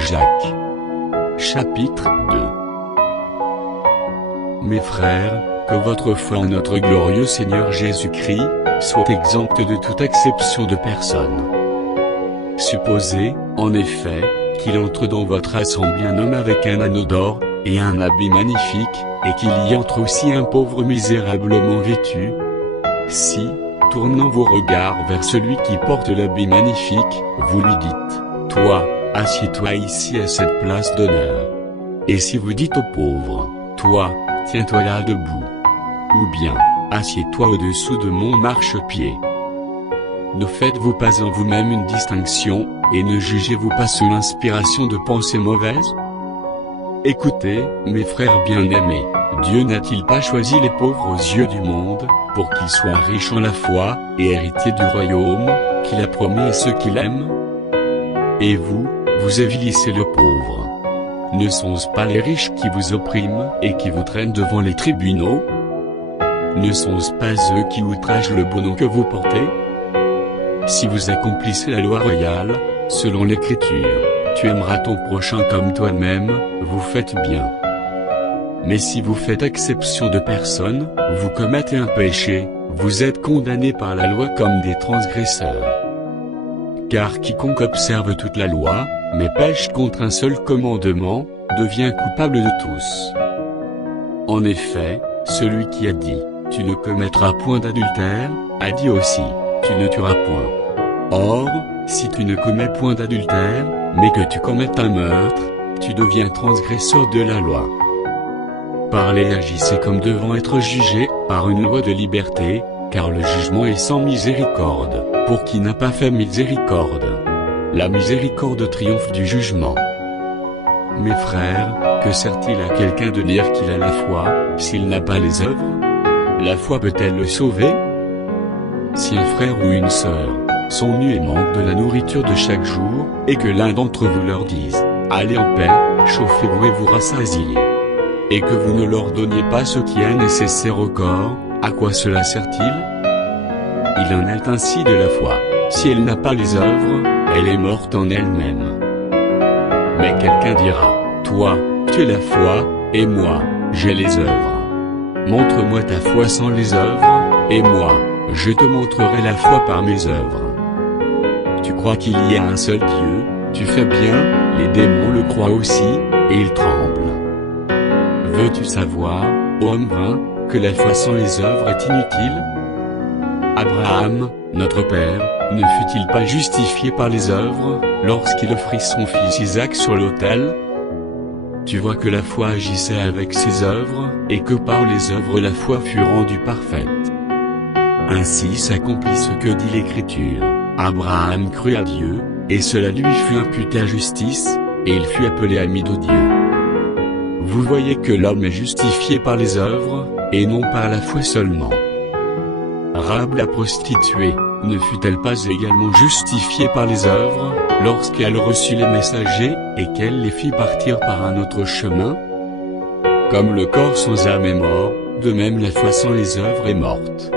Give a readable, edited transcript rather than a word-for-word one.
Jacques. Chapitre 2. Mes frères, que votre foi en notre glorieux Seigneur Jésus-Christ soit exempte de toute acception de personne. Supposez, en effet, qu'il entre dans votre assemblée un homme avec un anneau d'or, et un habit magnifique, et qu'il y entre aussi un pauvre misérablement vêtu. Si, tournant vos regards vers celui qui porte l'habit magnifique, vous lui dites, « Toi, assieds-toi ici à cette place d'honneur. » Et si vous dites au pauvre, « Toi, tiens-toi là debout. » Ou bien, « Assieds-toi au-dessous de mon marchepied. » Ne faites-vous pas en vous-même une distinction, et ne jugez-vous pas sous l'inspiration de pensées mauvaises? Écoutez, mes frères bien-aimés, Dieu n'a-t-il pas choisi les pauvres aux yeux du monde, pour qu'ils soient riches en la foi, et héritiers du royaume, qu'il a promis à ceux qui l'aiment? Et vous, vous avilissez le pauvre. Ne sont-ce pas les riches qui vous oppriment, et qui vous traînent devant les tribunaux? Ne sont-ce pas eux qui outragent le beau nom que vous portez? Si vous accomplissez la loi royale, selon l'Écriture, tu aimeras ton prochain comme toi-même, vous faites bien. Mais si vous faites exception de personne, vous commettez un péché, vous êtes condamnés par la loi comme des transgresseurs. Car quiconque observe toute la loi, mais pêche contre un seul commandement, devient coupable de tous. En effet, celui qui a dit, « Tu ne commettras point d'adultère », a dit aussi, « Tu ne tueras point ». Or, si tu ne commets point d'adultère, mais que tu commettes un meurtre, tu deviens transgresseur de la loi. Parlez et agissez comme devant être jugés, par une loi de liberté, car le jugement est sans miséricorde, pour qui n'a pas fait miséricorde. La miséricorde triomphe du jugement. Mes frères, que sert-il à quelqu'un de dire qu'il a la foi, s'il n'a pas les œuvres? La foi peut-elle le sauver? Si un frère ou une sœur sont nus et manquent de la nourriture de chaque jour, et que l'un d'entre vous leur dise, « Allez en paix, chauffez-vous et vous rassasiez », et que vous ne leur donniez pas ce qui est nécessaire au corps, à quoi cela sert-il? Il en est ainsi de la foi. Si elle n'a pas les œuvres, elle est morte en elle-même. Mais quelqu'un dira, « Toi, tu es la foi, et moi, j'ai les œuvres. Montre-moi ta foi sans les œuvres, et moi, je te montrerai la foi par mes œuvres. » Tu crois qu'il y a un seul Dieu, tu fais bien, les démons le croient aussi, et ils tremblent. Veux-tu savoir, ô homme vain, que la foi sans les œuvres est inutile? Abraham, notre père, ne fut-il pas justifié par les œuvres, lorsqu'il offrit son fils Isaac sur l'autel? Tu vois que la foi agissait avec ses œuvres, et que par les œuvres la foi fut rendue parfaite. Ainsi s'accomplit ce que dit l'Écriture. Abraham crut à Dieu, et cela lui fut imputé à justice, et il fut appelé ami de Dieu. Vous voyez que l'homme est justifié par les œuvres, et non par la foi seulement. Rahab la prostituée, ne fut-elle pas également justifiée par les œuvres, lorsqu'elle reçut les messagers, et qu'elle les fit partir par un autre chemin? Comme le corps sans âme est mort, de même la foi sans les œuvres est morte.